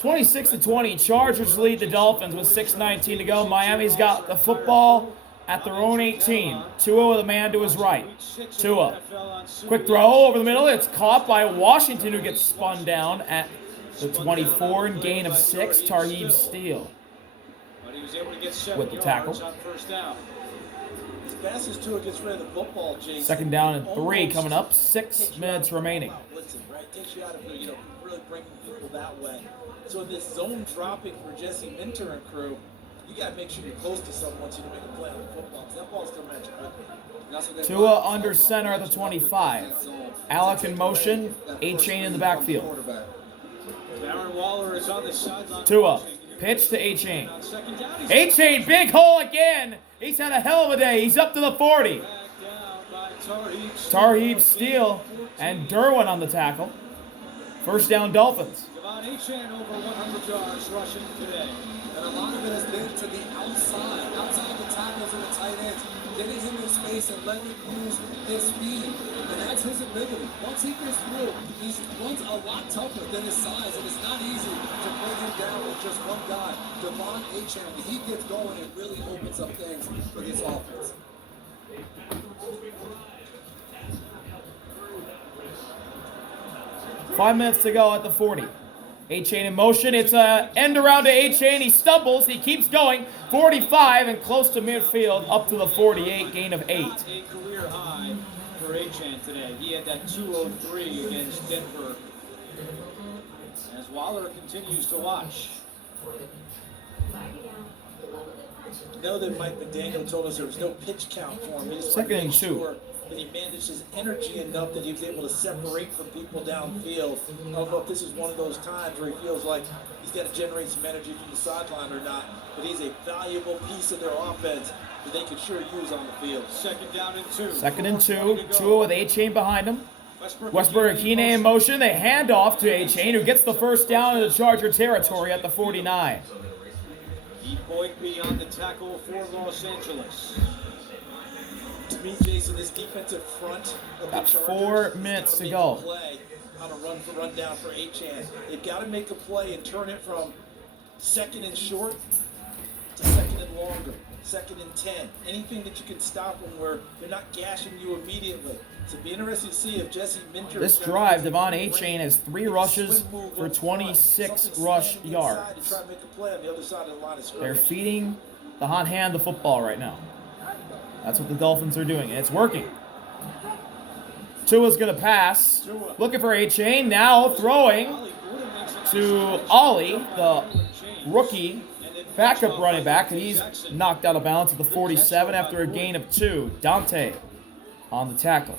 26-20, Chargers lead the Dolphins with 6:19 to go. Miami's got the football at their own 18. Tua with a man to his right. Tua. Quick throw over the middle. It's caught by Washington, who gets spun down at the 24 and gain of 6. Tarheeb steal with the tackle. Fast as Tua gets rid of the football, Jason. Second down and 3 coming up. 6 minutes remaining. Right? Takes you out of really bringing people that way. So in this zone dropping for Jesse Minter and crew, you got to make sure you're close to someone once you make a play on the football. Because that ball's still matching. Tua under center at the 25. Alec in motion. A-Chain in the backfield. Darren Waller is on the sideline. Tua. Pitch to A-Chain. A-Chain, big hole again. He's had a hell of a day. He's up to the 40. Tarheeb steal and Derwin on the tackle. First down, Dolphins. A-Chain over 100 yards rushing today. And a lot of it has been to the outside the tackles and the tight ends. Getting him in space and letting him use his speed. And that's his ability. Once he gets through, he runs a lot tougher than his size, and it's not easy to bring him down with just one guy. Devon A-Chain, when he gets going, it really opens up things for this offense. Five minutes to go at the 40. A-Chain in motion. It's a end around to A-Chain. He stumbles. He keeps going. 45 and close to midfield up to the 48. Gain of 8. A career high for A-Chain today. He had that 203 against Denver. As Waller continues to watch. Know that Mike McDaniel told us there was no pitch count for him. He just Second and 2. Sure that he managed his energy enough that he was able to separate from people downfield. I don't know if this is one of those times where he feels like he's got to generate some energy from the sideline or not, but he's a valuable piece of their offense that they could sure use on the field. Second down and 2. Second and 2. Tua with A-Chain behind him. Westbrook Akine in motion. They hand off to A-Chain, who gets the first down in the Charger territory at the 49. Boygby on the tackle for Los Angeles. To me, Jason, this defensive front of the Chargers 4 minutes to go. Play on a run down for A-Chain. They've got to make a play and turn it from second and short to second and longer, second and 10. Anything that you can stop them where they're not gashing you immediately. So it'd be interesting to see if Jesse Minter... This drive, Devon A-Chain has 3 rushes for 26 rush yards. They're feeding the hot hand the football right now. That's what the Dolphins are doing, and it's working. Tua's going to pass. Looking for A-Chain, now throwing to Ollie, the rookie backup running back, and he's knocked out of bounds at the 47 after a gain of 2. Dante on the tackle.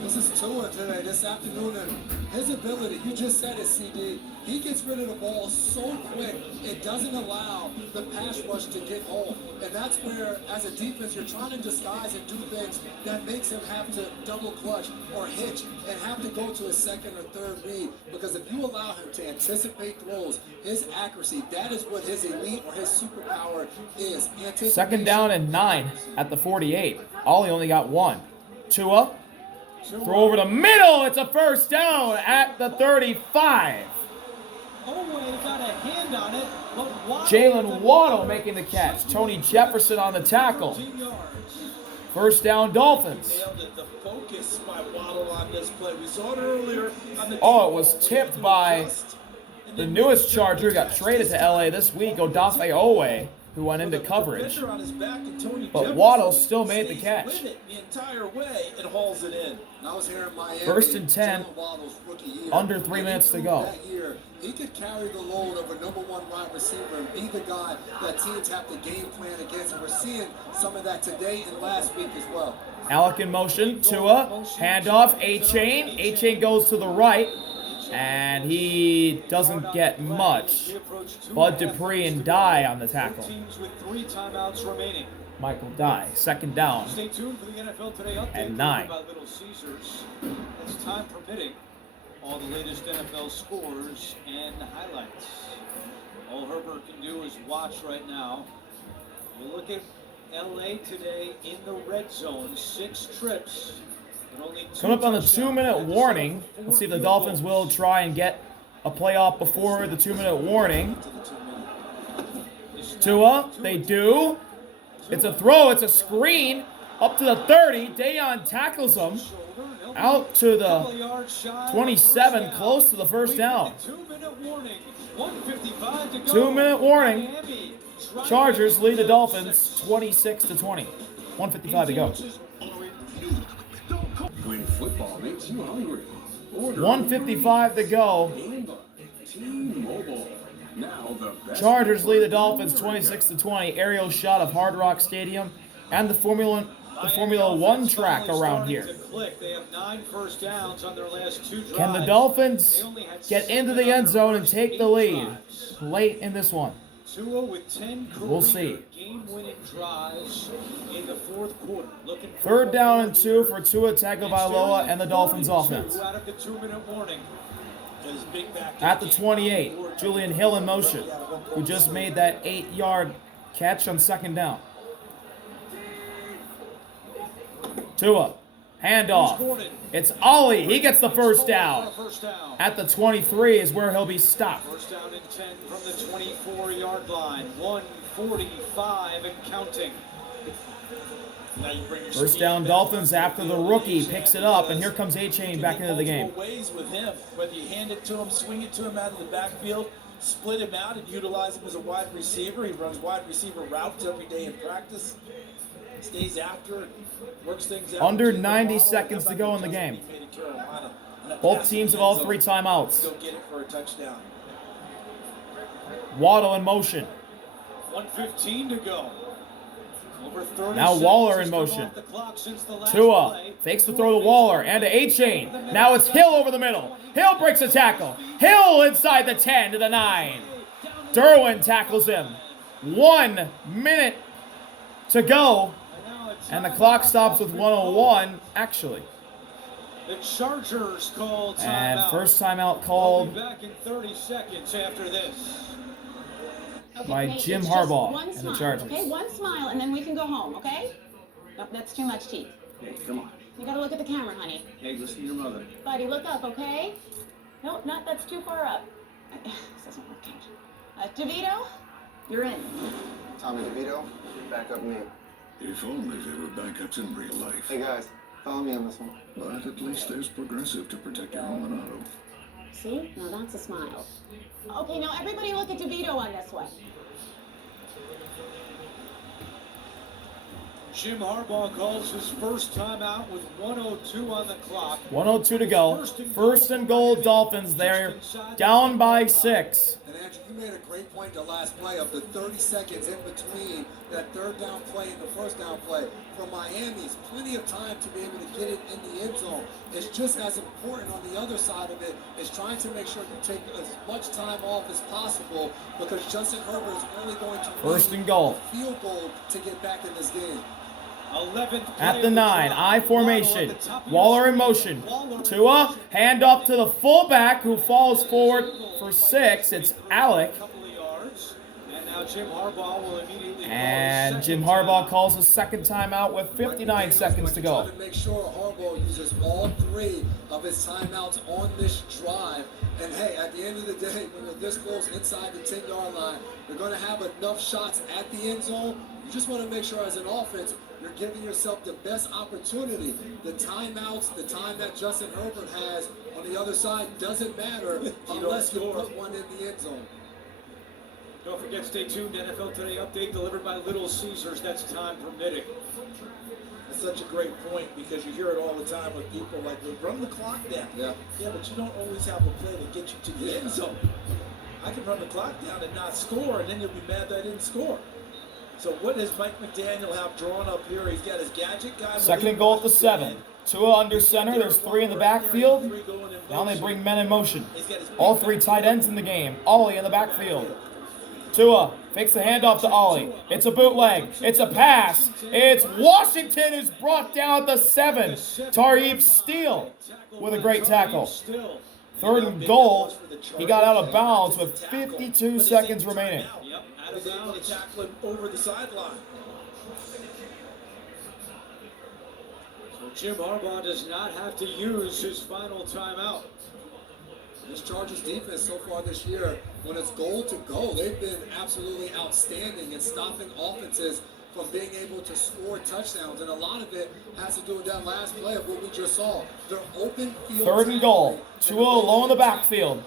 This is Tua today, this afternoon, and his ability, you just said it, CD. He gets rid of the ball so quick, it doesn't allow the pass rush to get home. And that's where, as a defense, you're trying to disguise and do things that makes him have to double clutch or hitch and have to go to a second or third read. Because if you allow him to anticipate throws, his accuracy, that is what his elite or his superpower is. Second down and 9 at the 48. Ollie only got 1. Tua. Throw over the middle. It's a first down at the 35. Got a hand on it, but Jaelan Waddle making the catch. Tony Jefferson on the tackle. First down, Dolphins. The focus by Waddle on this play. We saw it earlier on the... Oh, it was tipped by the newest Charger. Got traded to LA this week, Odafe Owe, who went into coverage. But Waddle still made the catch. The entire way and hauls it in. First and 10, under 3 minutes to go. He could carry the load of a number 1 wide receiver and be the guy that teams have to game plan against. And we're seeing some of that today and last week as well. Alec in motion. Tua. Handoff. A-Chain. A-Chain goes to the right. And he doesn't get much. Bud Dupree and Dye on the tackle. Michael Dye. Second down. Stay tuned for the NFL Today update. And 9. About Little Caesars. As time permitting, all the latest NFL scores and highlights. All Herbert can do is watch right now. You look at LA today in the red zone, 6 trips. Coming up on the 2-minute warning. Let's see if the Dolphins will try and get a playoff before the 2-minute warning. Tua, they do. It's a throw, it's a screen. Up to the 30, Jaelan tackles him. Out to the 27, close to the first down. 2-minute warning. Chargers lead the Dolphins 26-20. 1:55 to go. When football makes you hungry. 1:55 to go. T-Mobile. Now the best. Chargers lead the Dolphins 26-20. Aerial shot of Hard Rock Stadium and the Formula One track around here. Can the Dolphins get into the end zone and take the lead late in this one? We'll see. Third down and 2 for Tua Tagovailoa and the Dolphins offense. At the 28, Julian Hill in motion, who just made that 8-yard catch on second down. Tua, handoff. It's Ollie. He gets the first down. At the 23 is where he'll be stopped. First down and 10 from the 24-yard line. 1:45 and counting. First down Dolphins after the rookie picks it up, and here comes A-Chain back into the game. Ways with him, whether you hand it to him, swing it to him out of the backfield, split him out and utilize him as a wide receiver. He runs wide receiver routes every day in practice. Stays after it, works things out. Under 90 seconds to go in the game. Both teams have all 3 timeouts. Go get it for a touchdown. Waddle in motion. 1:15 to go. Now Waller in motion. Tua fakes the throw to Waller and to A-Chain. Now it's Hill over the middle. Hill breaks a tackle. Hill inside the 10 to the 9. Derwin tackles him. 1 minute to go. And the clock stops with 1:01, actually. The Chargers called timeout. And first timeout We'll called be back in 30 seconds after this. by Okay, Jim it's just Harbaugh one and the smile, Chargers. Okay, one smile and then we can go home, okay? Nope, that's too much teeth. Hey, come on. You gotta look at the camera, honey. Hey, listen to your mother. Buddy, look up, okay? Nope, that's too far up. This isn't working. DeVito, you're in. Tommy DeVito, backup name. If only there were backups in real life. Hey guys, follow me on this one. But at least there's Progressive to protect your home and auto. See? Now that's a smile. Okay, now everybody look at DeVito on this one. Jim Harbaugh calls his first timeout with 1:02 on the clock. 1:02 to go. First and goal, Dolphins there. Down by 6. And Andrew, you made a great point the last play of the 30 seconds in between that third down play and the first down play. For Miami's plenty of time to be able to get it in the end zone. It's just as important on the other side of it is trying to make sure you take as much time off as possible because Justin Herbert is only going to First need and goal. a field goal to get back in this game. 11th At the 9, I formation. Waller in motion. Tua, hand up to the fullback who falls forward for 6. It's Alec. And now Jim Harbaugh will immediately And Jim Harbaugh calls a second timeout with 59 seconds to go. Trying to make sure Harbaugh uses all 3 of his timeouts on this drive. And hey, at the end of the day, when you're this close inside the 10-yard line, you're going to have enough shots at the end zone. You just want to make sure as an offense, you're giving yourself the best opportunity. The timeouts, the time that Justin Herbert has on the other side doesn't matter unless you put one in the end zone. Don't forget, stay tuned. NFL Today update delivered by Little Caesars. That's time permitting. That's such a great point because you hear it all the time with people like, they run the clock down. Yeah. Yeah, but you don't always have a play that gets you to the end zone. I can run the clock down and not score, and then you'll be mad that I didn't score. So what does Mike McDaniel have drawn up here? He's got his gadget guy. Second and goal at the 7. Tua under center. There's 3 in the backfield. Now they bring men in motion. All 3 tight ends in the game. Ollie in the backfield. Tua fakes the handoff to Ollie. It's a bootleg. It's a pass. It's Washington who's brought down at the 7. Tareeb Steele with a great tackle. Third and goal. He got out of bounds with 52 seconds remaining. Yep, out They of bounds. tackle him over the sideline. So Jim Harbaugh does not have to use his final timeout. This Chargers defense so far this year, when it's goal to goal, they've been absolutely outstanding in stopping offenses from being able to score touchdowns. And a lot of it has to do with that last play of what we just saw. They're open field. 3rd and goal. Tua low in the backfield.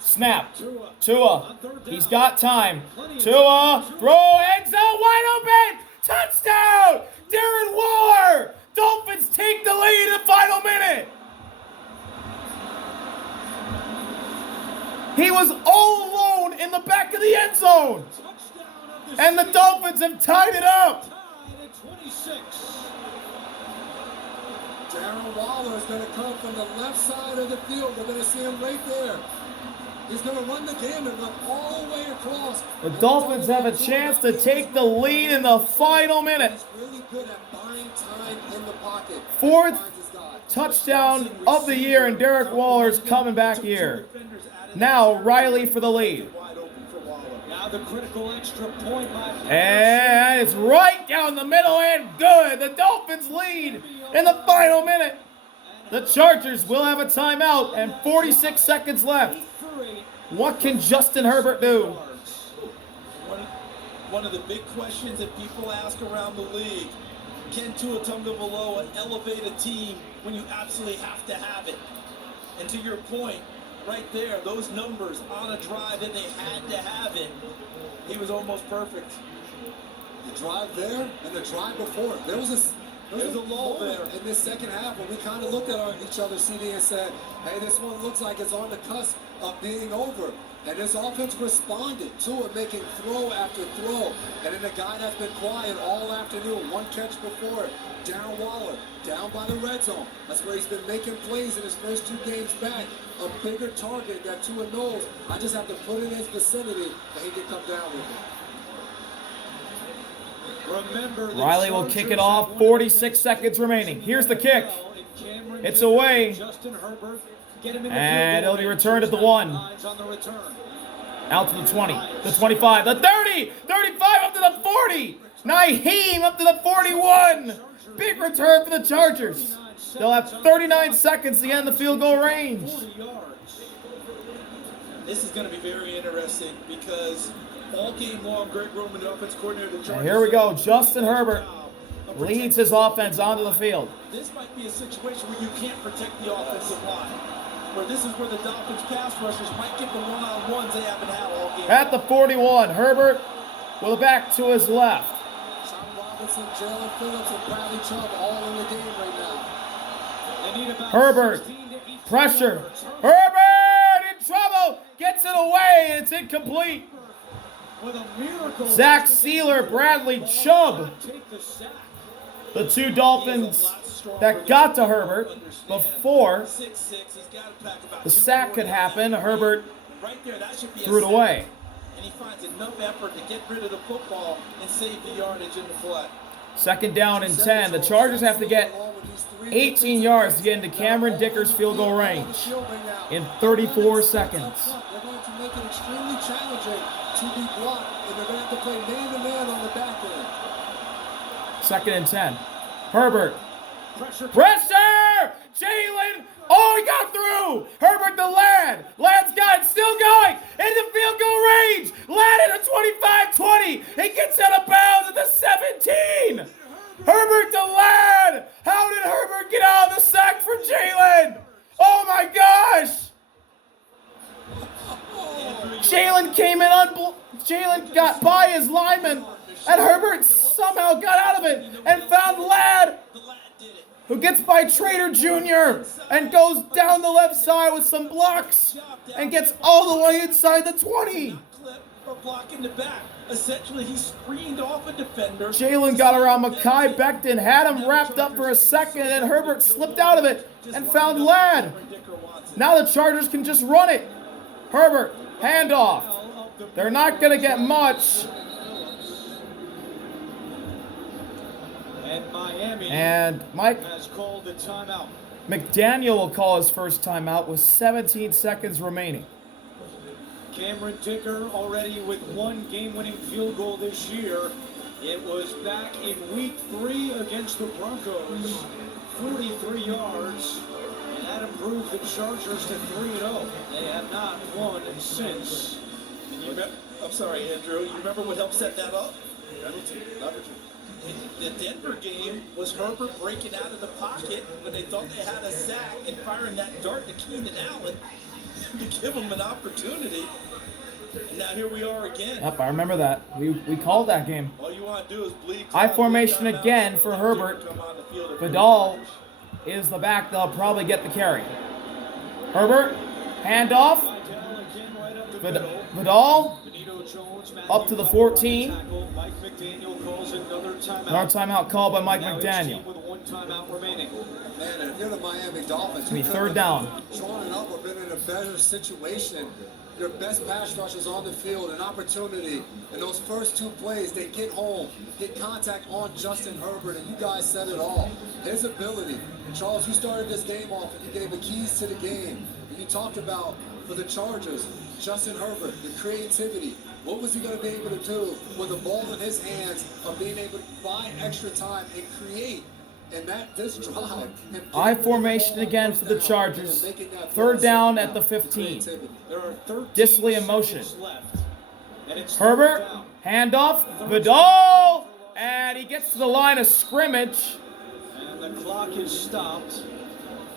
Snap. Tua. He's got time. Tua. Throw. End zone. Wide open. Touchdown. Darren Waller. Dolphins take the lead in the final minute. He was all alone in the back of the end zone. And the Dolphins have tied it up. Tied at 26. Darren Waller is going to come from the left side of the field. We're going to see him right there. He's going to run the game and run all the way across. The Dolphins have a chance to take the lead in the final minute. He's really good at buying time in the pocket. 4th touchdown of the year, and Derek Waller's coming back here. Now Riley for the lead. Now the critical extra point by And it's right down the middle and good. The Dolphins lead in the final minute. The Chargers will have a timeout and 46 seconds left. What can Justin Herbert do? One of the big questions that people ask around the league, can Tua Tagovailoa elevate a team when you absolutely have to have it? And to your point, right there, those numbers on a drive that they had to have it, he was almost perfect. The drive there and the drive before. There was a lull there in this second half when we kind of looked at each other, CD, and said, hey, this one looks like it's on the cusp of being over. And his offense responded to it, making throw after throw. And then a guy that's been quiet all afternoon, one catch before, Darren Waller, down by the red zone. That's where he's been making plays in his first 2 games back. A bigger target that Tua knows. I just have to put it in his vicinity and he can come down with it. Remember, Riley will kick it off. 46 seconds remaining. Here's the kick. It's away. Justin Herbert, get him in the And field it'll be goal returned at the range. 1. On the return. Out to the 20, the 25, the 30, 35 up to the 40. Naheem up to the 41. Big return for the Chargers. They'll have 39 seconds to get in the field goal range. 40 yards. This is going to be very interesting because all game long, Greg Roman, the offense coordinator of the Chargers. Here we go. Justin Herbert leads his offense onto the field. This might be a situation where you can't protect the offensive line. Where this is where the Dolphins pass rushers might get the one-on-ones they haven't had all game. At the 41, Herbert will back to his left. Sean Robinson, Jaelan Phillips, and Bradley Chubb all in the game right now. They need about Herbert, 16 to 18 pressure. yards. Herbert in trouble. Gets it away, and it's incomplete. With a miracle. Zach Sealer, Bradley Chubb. Take the sack. The 2 Dolphins that got to Herbert before 6'6", he's got to pack about the 2 sack more could than happen. that. Herbert Right there, that should be a threw it sack. away. And he finds enough effort to get rid of the football and save the yardage in the play. 2nd down and 10. The Chargers have to get 18 yards to get into Cameron Dicker's field goal range in 34 seconds. They're going to make it extremely challenging to be blocked, and they're going to have to play man-to-man on the back end. 2nd and 10. Herbert. Pressure. Pressure! Jaelan! Oh, he got through! Herbert the lad! Lad's got it, still going! Into field goal range! Lad at the 25-20! He gets out of bounds at the 17! Herbert the lad! How did Herbert get out of the sack from Jaelan? Oh my gosh! Jaelan came in Jaelan got by his lineman, and Herbert somehow got out of it and found Ladd, who gets by Trader Jr. and goes down the left side with some blocks and gets all the way inside the 20. Or blocking the back. Essentially, he screened off a defender. Jaelan got around Mekhi Becton, had him wrapped up for a second, and Herbert slipped out of it and found Ladd. Now the Chargers can just run it. Herbert, handoff. They're not going to get much. And Miami And Mike has called the timeout. McDaniel will call his first timeout with 17 seconds remaining. Cameron Dicker already with 1 game-winning field goal this year. It was back in week 3 against the Broncos. 43 yards, and that improved the Chargers to 3-0. They have not won since. I'm sorry, Andrew. You remember what helped set that up? The Denver game was Herbert breaking out of the pocket when they thought they had a sack and firing that dart to Keenan Allen to give him an opportunity. And now here we are again. Yep, I remember that. We called that game. All you want to do is bleed. I formation again for Herbert. Vidal is the back. They'll probably get the carry. Herbert, handoff. Vidal up to the 14. Another timeout called by Mike McDaniel. Man, if you're the Miami Dolphins, It's going to be third down. drawn it up or been in a better situation. Your best pass rush is on the field, an opportunity. In those first two plays, they get home, get contact on Justin Herbert, and you guys said it all. His ability. Charles, you started this game off and you gave the keys to the game. And you talked about, for the Chargers, Justin Herbert, the creativity. What was he going to be able to do with the ball in his hands of being able to buy extra time and create? And this drive. I formation again for the Chargers. Third down at the 15. Disley in motion. Herbert, handoff, Vidal, and he gets to the line of scrimmage. And the clock is stopped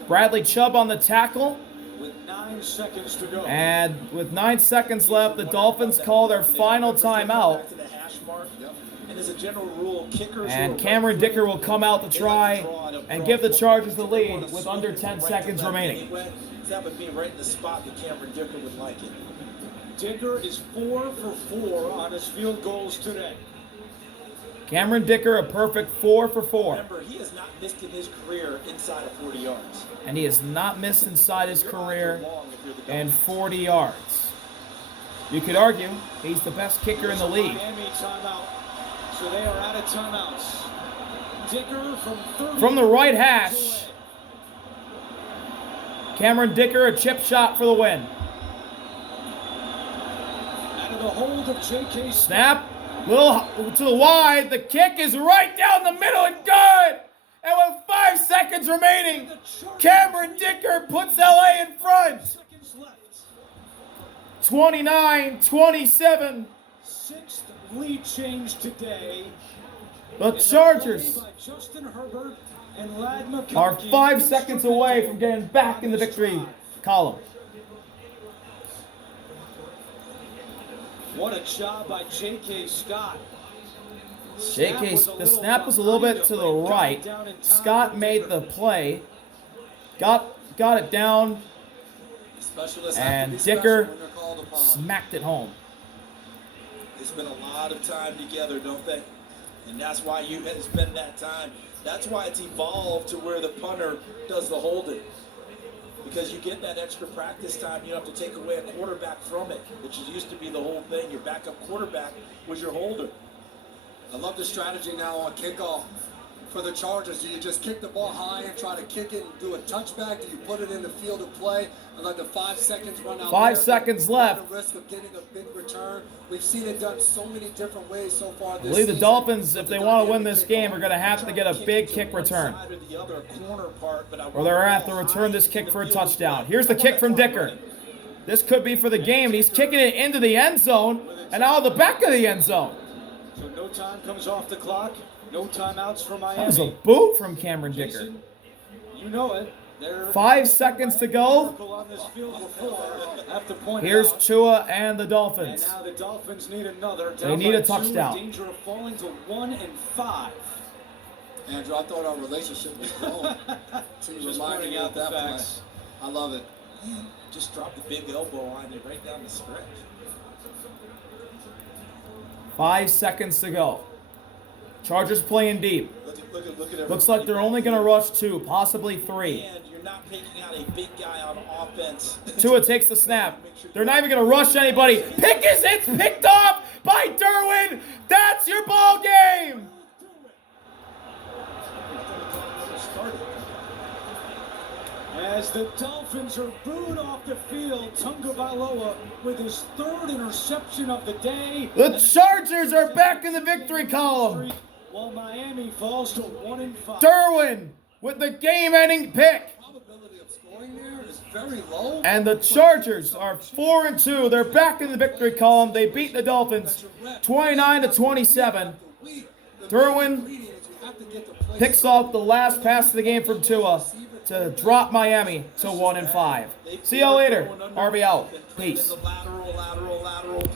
Bradley Chubb on the tackle. with 9 seconds to go. And with 9 seconds left, the Dolphins call their final timeout. Back to the hash mark. And as a general rule, kickers And Cameron Dicker will come out to try and give the Chargers the lead with under 10 seconds remaining. That would be right in the spot that Cameron Dicker would like it. Dicker is 4 for 4 on his field goals today. Cameron Dicker, a perfect 4 for 4. Remember, he has not missed in his career inside of 40 yards. And he has not missed inside his career in 40 yards. You could argue he's the best kicker in the league. Miami timeout. So they are out of timeouts. Dicker From the right hash. Cameron Dicker, a chip shot for the win. Out of the hold of J.K. Snap. Little to the wide. The kick is right down the middle and good. And with 5 seconds remaining, Cameron Dicker puts LA in front. 29-27. Sixth lead change today. The Chargers By Justin Herbert and Lad McConkey. are 5 seconds away from getting back in the victory column. What a job by J.K. Scott. The snap was a little bit to the right. Scott made the play. Got it down. Specialists And have to be Dicker special when they're called upon. smacked it home. They spent a lot of time together, don't they? And that's why it's been that time. That's why it's evolved to where the punter does the holding. Because you get that extra practice time, you don't have to take away a quarterback from it, which used to be the whole thing. Your backup quarterback was your holder. I love the strategy now on kickoff for the Chargers. Do you just kick the ball high and try to kick it and do a touchback? Do you put it in the field of play and let the 5 seconds run out? 5 seconds left. The risk of getting a big return. We've seen it done so many different ways so far I this believe the season. Dolphins, if they want to win this game, are going to have to get a big kick return. Or they're going to have to return this kick for a touchdown. Here's the kick from Dicker. This could be for the game. He's kicking it into the end zone and out of the back of the end zone. So no time comes off the clock. No timeouts for Miami. That was a boot from Cameron Dicker. Jason, you know it. 5 seconds to go. On this field before, I have to point Here's out. Chua and the And Dolphins. now the Dolphins need another. They need a Down by 2, touchdown. in danger of falling to 1 and 5. Andrew, I thought our relationship was grown. Team Just reminded pointing me out of the that play. facts. I love it. Man, just drop the big elbow on you right down the stretch. 5 seconds to go. Chargers playing deep. Look at Looks like they're only going to rush 2, possibly 3. And you're not picking out a big guy on offense. Tua takes the snap. They're not even going to rush anybody. It's picked off by Derwin. That's your ball game. As the Dolphins are booed off the field, Tunga Bailoa with his 3rd interception of the day. The Chargers are back in the victory column. While Miami falls to 1 and 5. Derwin with the game-ending pick. Probability of scoring there is very low. And the Chargers are 4-2. They're back in the victory column. They beat the Dolphins 29-27. Derwin picks off the last pass of the game from Tua to drop Miami to 1-5. See y'all later. RB out. Peace. Lateral.